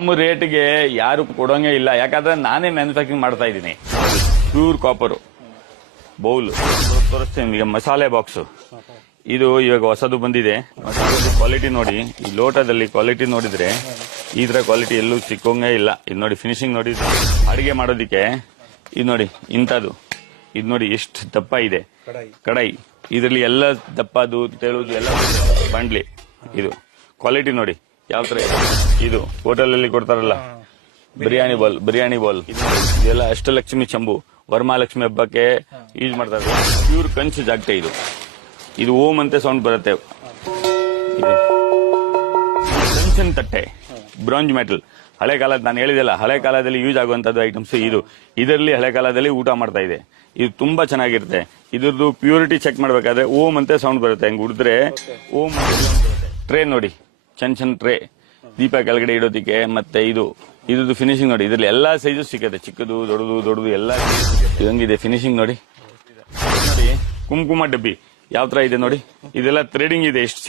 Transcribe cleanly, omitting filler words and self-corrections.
ನಮ್ಮ ರೇಟ್ಗೆ ಯಾರು ಕೊಡೋಂಗೆ ಇಲ್ಲ, ಯಾಕಂದ್ರೆ ನಾನೇ ಮ್ಯಾನುಫ್ಯಾಕ್ಚರಿಂಗ್ ಮಾಡ್ತಾ ಇದ್ದೀನಿ. ಪ್ಯೂರ್ ಕಾಪರ್ ಬೌಲ್ ತೋರಿಸ್ತೀನಿ. ಈಗ ಮಸಾಲೆ ಬಾಕ್ಸ್ ಇದು ಇವಾಗ ಹೊಸದು ಬಂದಿದೆ. ಮಸಾಲೆ ಕ್ವಾಲಿಟಿ ನೋಡಿ, ಈ ಲೋಟದಲ್ಲಿ ಕ್ವಾಲಿಟಿ ನೋಡಿದ್ರೆ ಈ ತರ ಕ್ವಾಲಿಟಿ ಎಲ್ಲೂ ಸಿಕ್ಕೋಂಗೆ ಇಲ್ಲ. ಇದು ನೋಡಿ ಫಿನಿಶಿಂಗ್ ನೋಡಿ, ಅಡಿಗೆ ಮಾಡೋದಿಕ್ಕೆ ಇದು ನೋಡಿ ಇಂಥದ್ದು. ಇದು ನೋಡಿ ಎಷ್ಟು ದಪ್ಪ ಇದೆ ಕಡಾಯಿ. ಇದರಲ್ಲಿ ಎಲ್ಲ ದಪ್ಪದು ತೆಳುದು ಎಲ್ಲ ಬಾಂಡ್ಲಿ. ಇದು ಕ್ವಾಲಿಟಿ ನೋಡಿ ಯಾವ ತರ ಇದೆ. ಇದು ಹೋಟೆಲ್ ಅಲ್ಲಿ ಕೊಡ್ತಾರಲ್ಲ ಬಿರಿಯಾನಿ ಬಾಲ್ ಇದೆಲ್ಲ ಅಷ್ಟಲಕ್ಷ್ಮಿ ಚಂಬು, ವರಮಹಾಲಕ್ಷ್ಮಿ ಹಬ್ಬಕ್ಕೆ ಯೂಸ್ ಮಾಡ್ತಾರೆ. ಪ್ಯೂರ್ ಕಂಚು ಜಾಗಟೆ ಇದು. ಇದು ಓಂ ಅಂತ ಸೌಂಡ್ ಬರುತ್ತೆ. ಇದು ಕಂಚಿನ ತಟ್ಟೆ, ಬ್ರಾಂಜ್ ಮೆಟಲ್. ಹಳೆ ಕಾಲದ ನಾನು ಹೇಳಿದೆಲ್ಲ, ಹಳೆ ಕಾಲದಲ್ಲಿ ಯೂಸ್ ಆಗುವಂತದ್ದು ಐಟಮ್ಸ್ ಇದು. ಇದರಲ್ಲಿ ಹಳೆ ಕಾಲದಲ್ಲಿ ಊಟ ಮಾಡ್ತಾ ಇದೆ. ಇದು ತುಂಬಾ ಚೆನ್ನಾಗಿರುತ್ತೆ. ಇದ್ರದ್ದು ಪ್ಯೂರಿಟಿ ಚೆಕ್ ಮಾಡ್ಬೇಕಾದ್ರೆ ಓಂ ಅಂತ ಸೌಂಡ್ ಬರುತ್ತೆ. ಹೆಂಗ್ ಉಡಿದ್ರೆ ಓಂ. ಟ್ರೇ ನೋಡಿ, ಚಂದ್ ಟ್ರೇ, ದೀಪ ಕೆಳಗಡೆ ಇಡೋದಿಕ್ಕೆ. ಮತ್ತೆ ಇದ್ರದ್ದು ಫಿನಿಶಿಂಗ್ ನೋಡಿ, ಇದ್ರಲ್ಲಿ ಎಲ್ಲಾ ಸೈಜು ಸಿಗುತ್ತೆ, ಚಿಕ್ಕದು ದೊಡ್ಡದು ಎಲ್ಲ ಇದಂಗಿದೆ. ಫಿನಿಶಿಂಗ್ ನೋಡಿ. ಕುಂಕುಮ ಡಬ್ಬಿ ಯಾವ ತರ ಇದೆ ನೋಡಿ, ಇದೆಲ್ಲ ಥ್ರೆಡಿಂಗ್ ಇದೆ. ಎಷ್ಟು